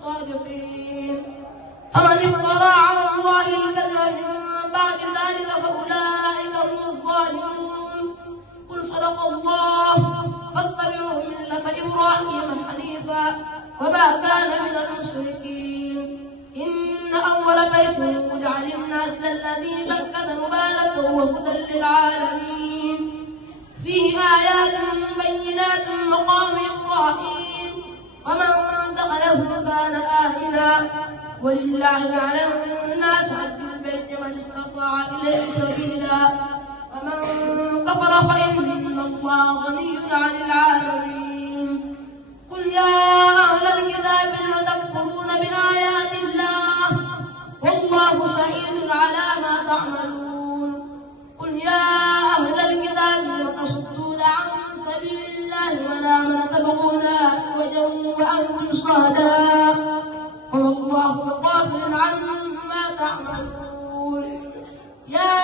الصادقين. فمن افترى على الله الكذب من بعد ذلك فأولئك هم الظالمون. قل صدق الله فاتبعوا ملة إبراهيم حنيفا وما كان من المشركين. إن أول بيت وضع للناس للذي بكة مباركا وهدى للعالمين فيه آيات بينات مقام إبراهيم ومن دخله كان آمنا ولله على الناس حج البيت من استطاع إليه سبيلا ومن كفر فإن الله غني عن العالمين. قل يا أهل الكتاب لم تكفرون بآيات الله والله شهيد على ما تعملون. قل يا أهل الكتاب لم تصدون عن سبيل الله ولا من تبغونها عوجا وأنتم شهداء والله غافل عما تعملون. يا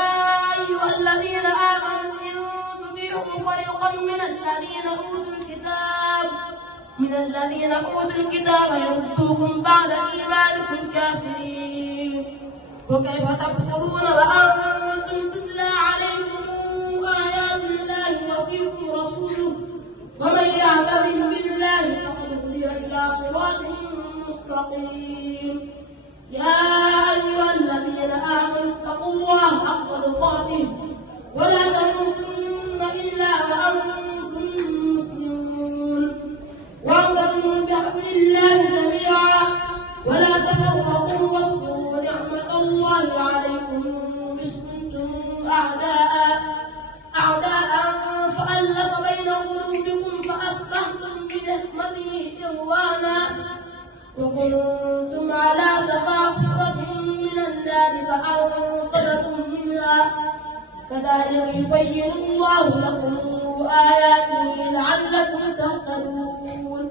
أيها الذين آمنوا إن تطيعوا فريقا من الذين أوتوا الكتاب يردوكم بعد إيمانكم كافرين. وكيف تكفرون وأنتم تتلى عليكم آيات الله وفيكم رسوله ومن يعتذر بالله فقد هدي إلى صراط مستقيم. يا أيها الذين آمنوا اتقوا الله حق تقاته ولا تموتن إلا وأنتم مسلمون. واعتصموا بحبل الله جميعا ولا تفرقوا واذكروا نعمة الله عليكم إذ كنتم أعداء فألف بين قلوبكم فأصبحتم بنعمته إخوانا وكنتم على شفا حفرة من النار فأنقذكم منها كذلك يبين الله لكم آياته لعلكم تهتدون.